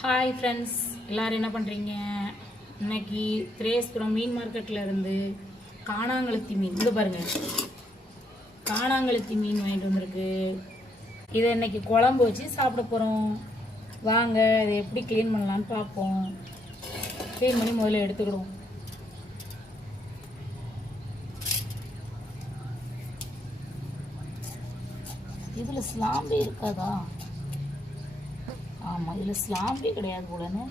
Hi friends எல்லோரும் என்ன பண்ணுறீங்க இன்னைக்கு திரேஸ்புரம் மீன் மார்க்கெட்டில் இருந்து காணாங்கழுத்தி மீன். இங்கே பாருங்கள் காணாங்கழுத்தி மீன் வாங்கிட்டு வந்திருக்கு. இதை இன்னைக்கு குழம்பு வச்சு சாப்பிட போகிறோம் வாங்க இதை எப்படி க்ளீன் பண்ணலான்னு பார்ப்போம். க்ளீன் பண்ணி முதல்ல எடுத்துக்கிடுவோம். இதில் ஸ்லாம்பே இருக்காதா? ஆமாம் இதில் ஸ்லாம்பே கிடையாது போலன்னு.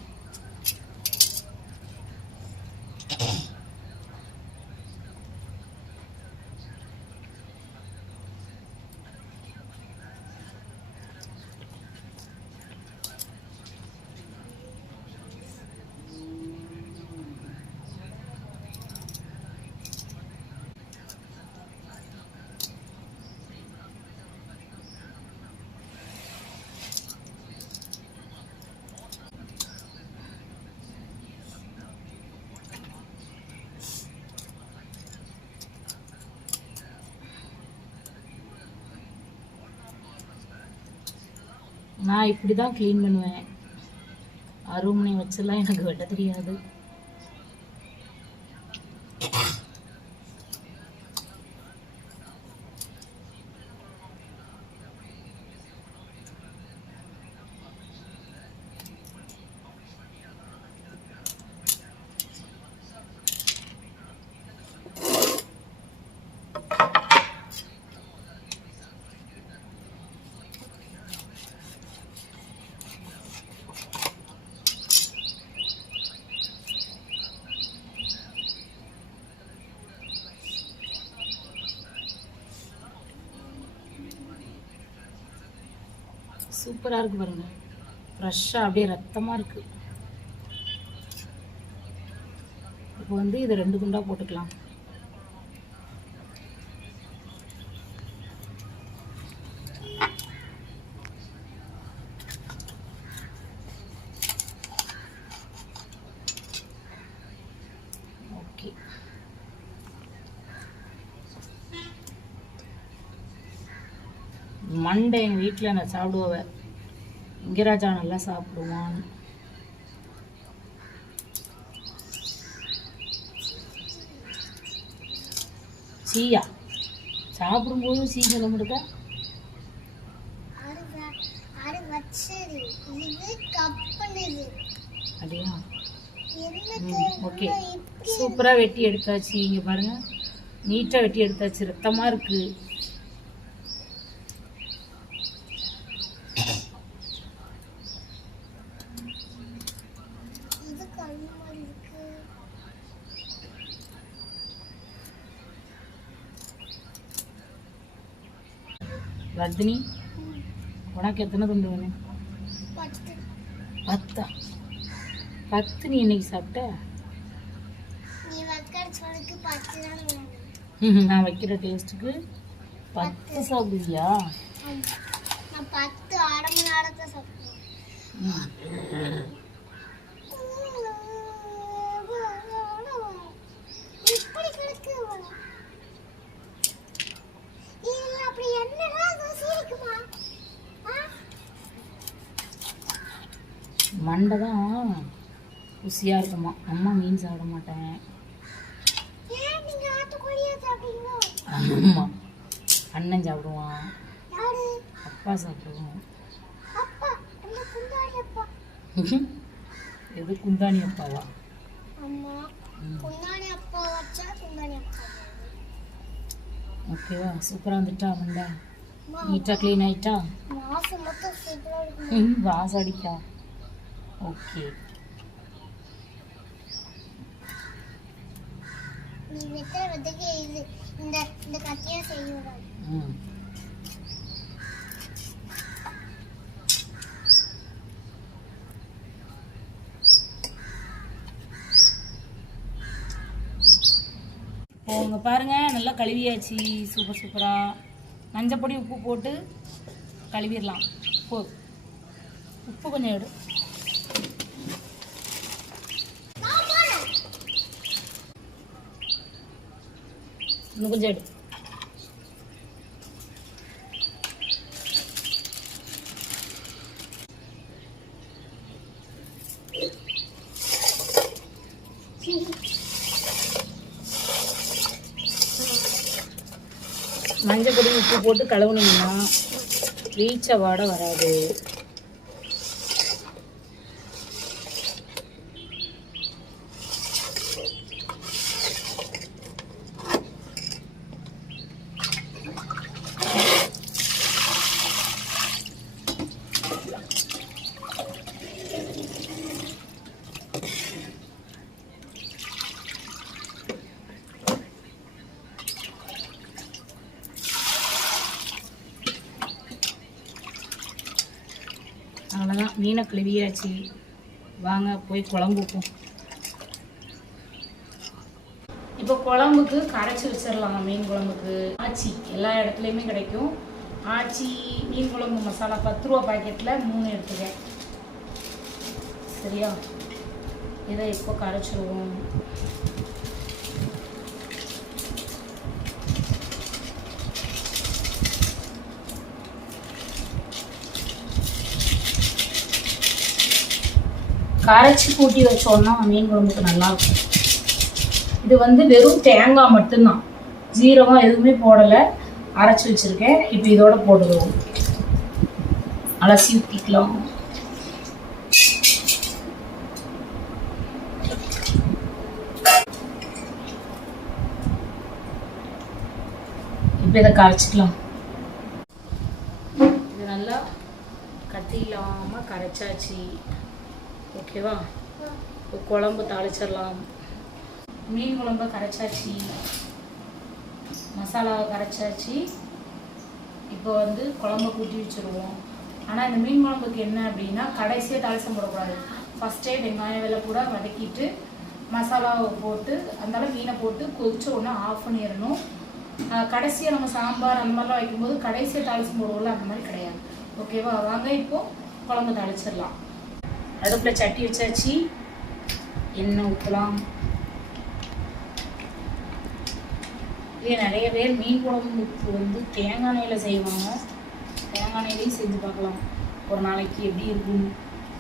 நான் இப்படி தான் க்ளீன் பண்ணுவேன். அருமனை வச்செல்லாம் எனக்கு வெட்ட தெரியாது. சூப்பராக இருக்கு பாருங்கள் ஃப்ரெஷ்ஷாக அப்படியே ரத்தமாக இருக்கு. இப்போ வந்து இதை ரெண்டு குண்டா போட்டுக்கலாம். ஓகே மண்டை எங்கள் வீட்டில் நான் சாப்பிடுவ. இங்கராஜா நல்லா சாப்பிடுவான். சீயா சாப்பிடும்போது சீ சொல்ல முடியுதா அப்படியா? ஓகே. சூப்பராக வெட்டி எடுத்தாச்சு இங்கே பாருங்க. நீட்டாக வெட்டி எடுத்தாச்சு ரத்தமாக இருக்கு இது கண்ணு மாதிரி இருக்கு ரஜினி உனக்கு எத்தனை துண்டு வேணும் பத்து. பத்தா? நீ இன்னைக்கு சாப்பிட்ட? நான் வைக்கிற டேஸ்ட்டுக்கு பத்து சாப்பிடுவியா? பத்து அரை மணி நேரத்தை சாப்பிடுவேன் இப்படி கிடக்கு இதுல அப்படி என்னதான் தூசி இருக்குமா ஆ? மண்டை தான் ருசியாக இருக்குமா? அம்மா மீன் சாப்பிட மாட்டேன் ஆமாம் அண்ணன் சாப்பிடுவான். அப்பா அப்பா எது குந்தாணி அப்பாவா? ஓகேவா சூப்பராக வந்துட்டா அம்மா, நீட்டாக க்ளீன் ம், வாசம் அடிக்கா. ஓகே நீ வெட்டுற விதைக்கு இது இந்த இந்த கத்தியா செய்யக்கூடாது இங்கே பாருங்கள் நல்லா கழுவியாச்சு. சூப்பர் சூப்பராக மஞ்சப்பொடி உப்பு போட்டு கழுவிடலாம். போ. உப்பு கொஞ்சம் எடு. இன்னும் கொஞ்சம் எடு. மஞ்சள் பொடி உப்பு போட்டு கழுவுனீங்கன்னா வீச்ச வாடை வராது. மீனை கழுவியாச்சு. வாங்க போய் குழம்புக்கும் இப்போ குழம்புக்கு கரைச்சி வச்சிடலாம் மீன் குழம்புக்கு? ஆச்சி எல்லா இடத்துலையுமே கிடைக்கும். ஆச்சி மீன் குழம்பு மசாலா பத்து ரூபா பாக்கெட்டில் மூணு எடுத்துக்கேன். சரியா? இதை இப்போ கரைச்சிருவோம். கரைச்சி கூட்டி வச்சோன்னா மீன் குழம்புக்கு நல்லா இருக்கும். இது வந்து வெறும் தேங்காய் மட்டும்தான். ஜீரகம் எதுவுமே போடலை. அரைச்சி வச்சிருக்கேன். இப்போ இதோட போட்டுருவோம் அலசி ஊற்றிக்கலாம் இப்போ இதை கரைச்சிக்கலாம். இது நல்லா கத்தி இல்லாமல் கரைச்சாச்சு. ஓகேவா? இப்போ குழம்பு தாளிச்சிடலாம். மீன் குழம்ப கரைச்சாச்சு. மசாலாவை கரைச்சாச்சு. இப்போ வந்து குழம்ப கூட்டி வச்சுருவோம். ஆனால் இந்த மீன் குழம்புக்கு என்ன அப்படின்னா கடைசியாக தாளிசம் போடக்கூடாது. ஃபஸ்ட்டே வெங்காயம் வெள்ளை கூட வதக்கிட்டு மசாலாவை போட்டு அந்தால மீனை போட்டு கொதிச்ச உடனே ஆஃப் பண்ணிடணும். கடைசியாக நம்ம சாம்பார் அந்த மாதிரிலாம் வைக்கும்போது கடைசியாக தாளிசம் போடுவோம்ல அந்த மாதிரி கிடையாது. ஓகேவா? வாங்க இப்போது குழம்பு தாளிச்சிடலாம். அடுப்பில் சட்டி வச்சாச்சு. எண்ணெய் ஊற்றலாம் இதே நிறைய பேர் மீன் குழம்புக்கு வந்து தேங்காய் எண்ணெயில் செய்வாங்க. தேங்காய் எண்ணெயிலையும் செஞ்சு பார்க்கலாம். ஒரு நாளைக்கு எப்படி இருக்கும்?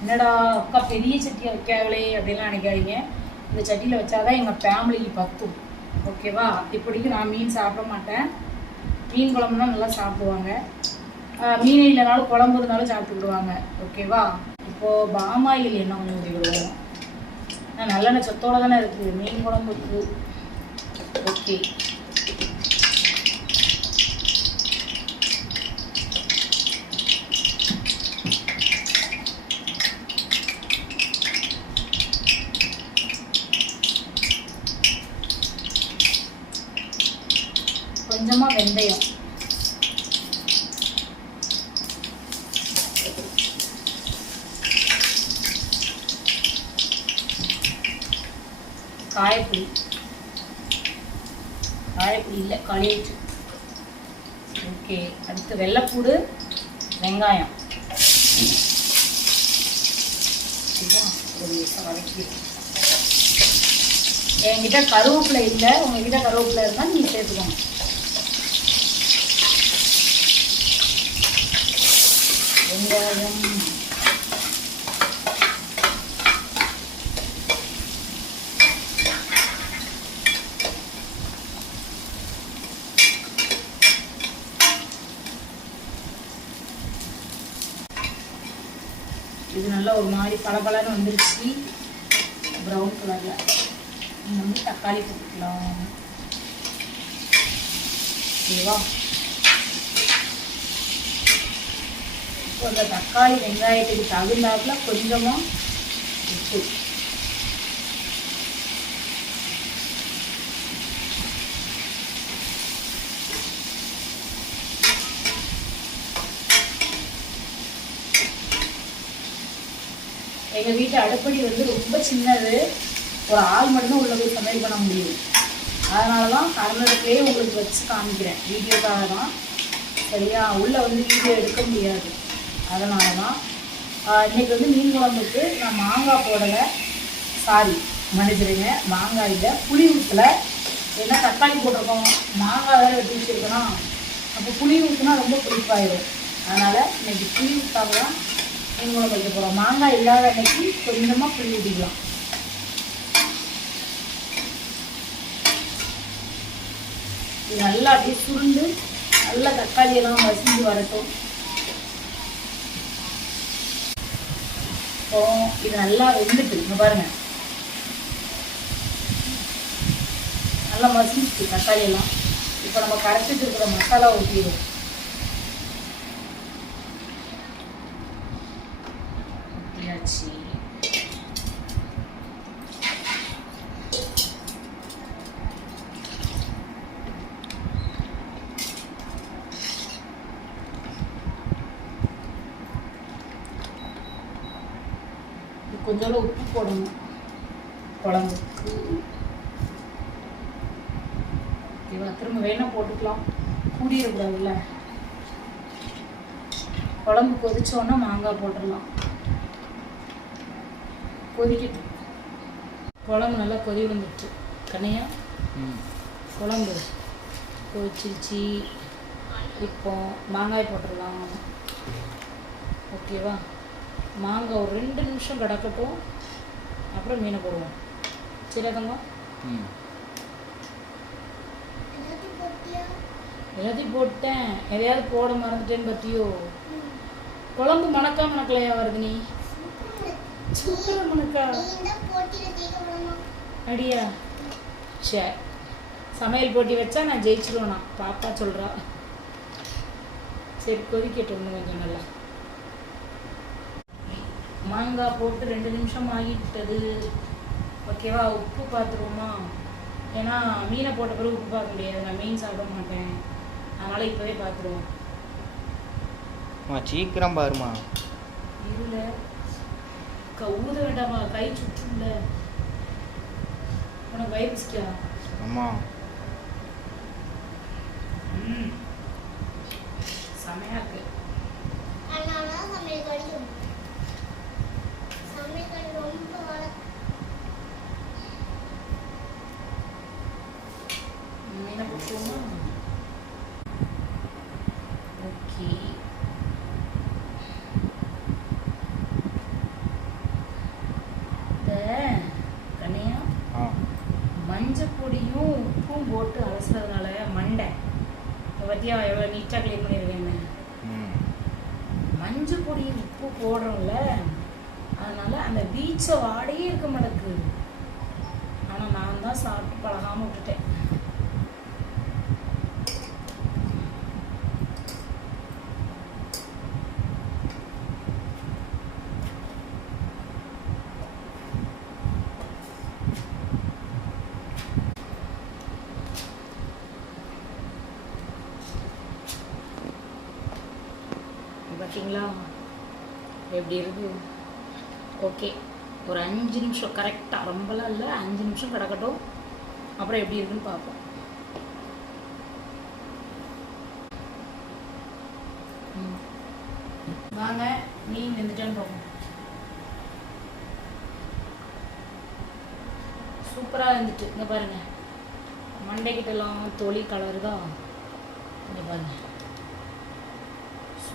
என்னடா அக்கா பெரிய சட்டியை வைக்காவலே அப்படிலாம் நினைக்காதீங்க. இந்த சட்டியில் வச்சாதான் எங்கள் ஃபேமிலிக்கு பத்தும் ஓகேவா இப்படிக்கு நான் மீன் சாப்பிட மாட்டேன். மீன் குழம்புனா நல்லா சாப்பிடுவாங்க. மீன் இல்லைனாலும் குழம்பு இருந்தாலும் சாப்பிட்டுக்கிடுவாங்க. ஓகேவா இப்போது பாமாயில் எண்ணெய் கொஞ்சம் விடுவோம். நல்லெண்ணெய் சொத்தோட தானே இருக்குது மீன் குழம்புக்கு ஓகே. கொஞ்சமா வெந்தயம். காயப்பொடி. காயப்பொடி இல்லை களியிட்டு ஓகே அடுத்து வெள்ளைப்பூடு வெங்காயம். ஒரு என்கிட்ட கருவேப்பிலை இல்லை உங்ககிட்ட கருவேப்பிலை இருந்தால் நீங்கள் சேர்த்துக்கோங்க. வெங்காயம் இது நல்லா ஒரு மாதிரி பளபளன்னு வந்துருச்சு. ப்ரௌன் கலரில் இங்கே வந்து தக்காளி போட்டுக்கலாம். ஓகேவா? இப்போ இந்த தக்காளி வெங்காயத்துக்கு தகுந்தாப்புல கொஞ்சமாக உப்பு. எங்கள் வீட்டு அடுப்படி வந்து ரொம்ப சின்னது. ஒரு ஆள் மட்டும்தான் உள்ள போய் சமையல் பண்ண முடியும் அதனால தான் கர்நாடகையே உங்களுக்கு வச்சு காமிக்கிறேன். வீடியோக்காக தான் சரியா? உள்ளே வந்து வீடியோ எடுக்க முடியாது. அதனால தான் இன்னைக்கு வந்து மீன் குழம்புக்கு நான் மாங்காய் போடலை. சாரி மன்னிச்சிருங்க மாங்காய் இல்லை. புளி ஊற்றலை ஏன்னா தக்காளி போட்டிருக்கோம்? மாங்காய் வேறு வெட்டி வச்சுருக்கணும் அப்போ புளி ஊற்றுனா ரொம்ப புளிப்பாயிடும் அதனால் இன்னைக்கு புளி ஊற்றாம தான் மீன் குழம்பு வைக்க போகிறோம் மாங்காய் இல்லாத அன்னைக்கு கொஞ்சமாக புளி ஊற்றிக்கலாம் இது நல்லா அப்படியே சுருண்டு நல்லா தக்காளி எல்லாம் வசிஞ்சு வரட்டும். இப்போ இது நல்லா வெந்துட்டு இங்கே பாருங்க. நல்லா மசிஞ்சிச்சு தக்காளி எல்லாம். இப்போ நம்ம கரைச்சிட்டு இருக்கிற மசாலா ஊற்றிடுவோம் இது கொஞ்சோண்டு உப்பு போடணும். குழம்புக்கு ஓகேவா திரும்ப வேணா போட்டுக்கலாம். கூடிடக்கூடாதுல்ல குழம்பு கொதிச்சோன்னா மாங்காய் போட்டுடலாம். கொதிக்கட்டும். குழம்பு நல்லா கொதி வந்துடுச்சு கண்ணையா? ம். குழம்பு கொதிச்சிருச்சு. இப்போ மாங்காய் போட்டுடலாம். ஓகேவா? மாங்காய் ஒரு ரெண்டு நிமிஷம் கிடக்கட்டும் அப்புறம் மீனை போடுவோம். சரி தங்கம்? ம். எல்லாத்தையும் போட்டேன். எதையாவது போட மறந்துட்டேன்னு பார்த்தியோ? குழம்பு மணக்கா மணக்கலையா வருது நீ? சூப்பரா மணக்கா. அடியா. சரி சமையல் போட்டி வச்சா நான் ஜெயிச்சிருவேனா? பாப்பா சொல்கிறா சரி கொதிக்கட்டும் இன்னும் கொஞ்சம் நல்லா. மாங்காய் போட்டு ரெண்டு நிமிஷம் ஆகிட்டது ஓகேவா உப்பு பார்த்துருவோமா? ஏன்னா மீனை போட்ட பிறகு உப்பு பார்க்க முடியாது. நான் மீன் சாப்பிட மாட்டேன். அதனால் இப்போவே பார்த்துருவோம். சீக்கிரம் பாருமா இருல க ஊத வேண்டாமா கை சுற்றுல உனக்கு வயிற்றுச்சிக்கா அம்மா. ம். செமையா இருக்கு அதனால தான் சமையல் கடிக்கும் சமையல் கடி ரொம்ப வள மீனை போட்டுருவோமா ஓகே இந்த கண்ணையா ஆ மஞ்சள் பொடியும் உப்பும் போட்டு அலசுறதுனால மண்டை. பற்றியா எவ்வளோ நீட்டாக க்ளீன் பண்ணியிருக்கேன்னு ம். மஞ்சள் பொடி உப்பு போடுறோம்ல அதனால அந்த பீச்சை வாடையே இருக்க மாட்டேங்குது. ஆனால் நான் தான் சாப்பிட்டு பழகாம விட்டுட்டேன். பார்த்தீங்களா எப்படி இருக்கு? ஓகே ஒரு அஞ்சு நிமிஷம் கரெக்டாக ரொம்பலாம் இல்லை. அஞ்சு நிமிஷம் கிடக்கட்டும். அப்புறம் எப்படி இருக்குன்னு பார்ப்போம். வாங்க மீன் வெந்துட்டான்னு பார்ப்போம். சூப்பராக இருந்துட்டு இங்கே பாருங்க. மண்டைக்கிட்டலாம் தோழி கலருதா? இங்கே பாருங்க.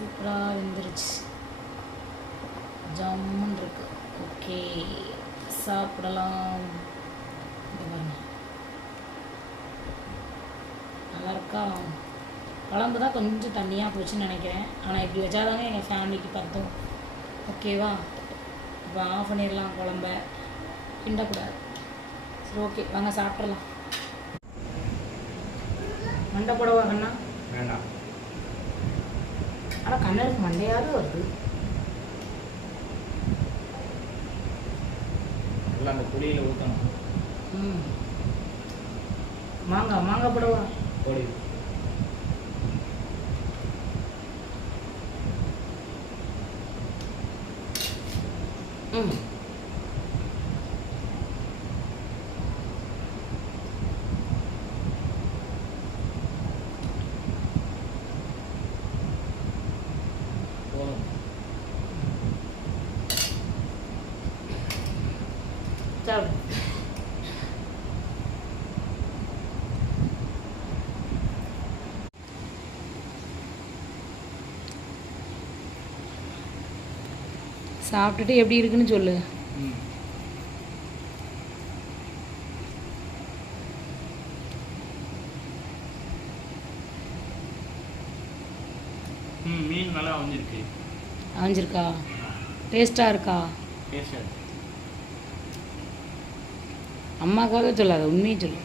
சூப்பராக வெந்துருச்சு. ஜம்முன் இருக்கு. ஓகே சாப்பிடலாம். இங்க நல்லா இருக்கா? குழம்பு தான் கொஞ்சம் தண்ணியாக போச்சுன்னு நினைக்கிறேன். ஆனால் இப்படி வச்சாதாங்க எங்கள் ஃபேமிலிக்கு பத்தும். ஓகேவா இப்போ ஆஃப் பண்ணிடலாம் குழம்ப. கிண்டக்கூடாது சரி ஓகே வாங்க சாப்பிட்றலாம் மண்டை போடவா கண்ணா? வேண்டாம். ஆனால் கண்ணனுக்கு மண்டையாவது வருது. அந்த புளியில் ஊற்றணும் ம். மாங்காய் மாங்காய் போடவா? பொடி ம் போதும் சாப்பிடு சாப்பிட்டுட்டு எப்படி இருக்குன்னு சொல்லு. மீன் நல்லா அமைஞ்சிருக்கா டேஸ்ட்டாக இருக்கா? அம்மாக்காக சொல்லாத உண்மையை சொல்லு.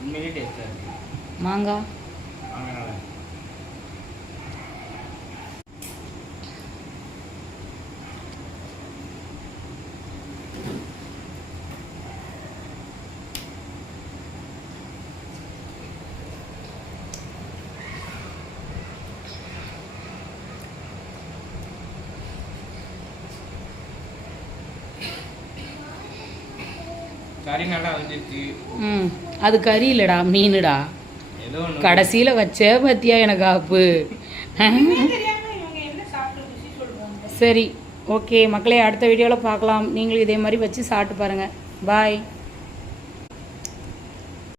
உண்மையிலே டேஸ்டாக இருக்கு. மாங்காய் வாங்க நல்லா இருக்கு. கறி நல்லா வந்துருச்சு ம் அது கறி இல்லைடா மீனுடா. கடைசியில் வச்ச பத்தியா எனக்கு ஆப்பு சரி ஓகே. மக்களே அடுத்த வீடியோவில் பார்க்கலாம். நீங்களும் இதே மாதிரி வச்சு சாப்பிட்டு பாருங்கள் பாய்.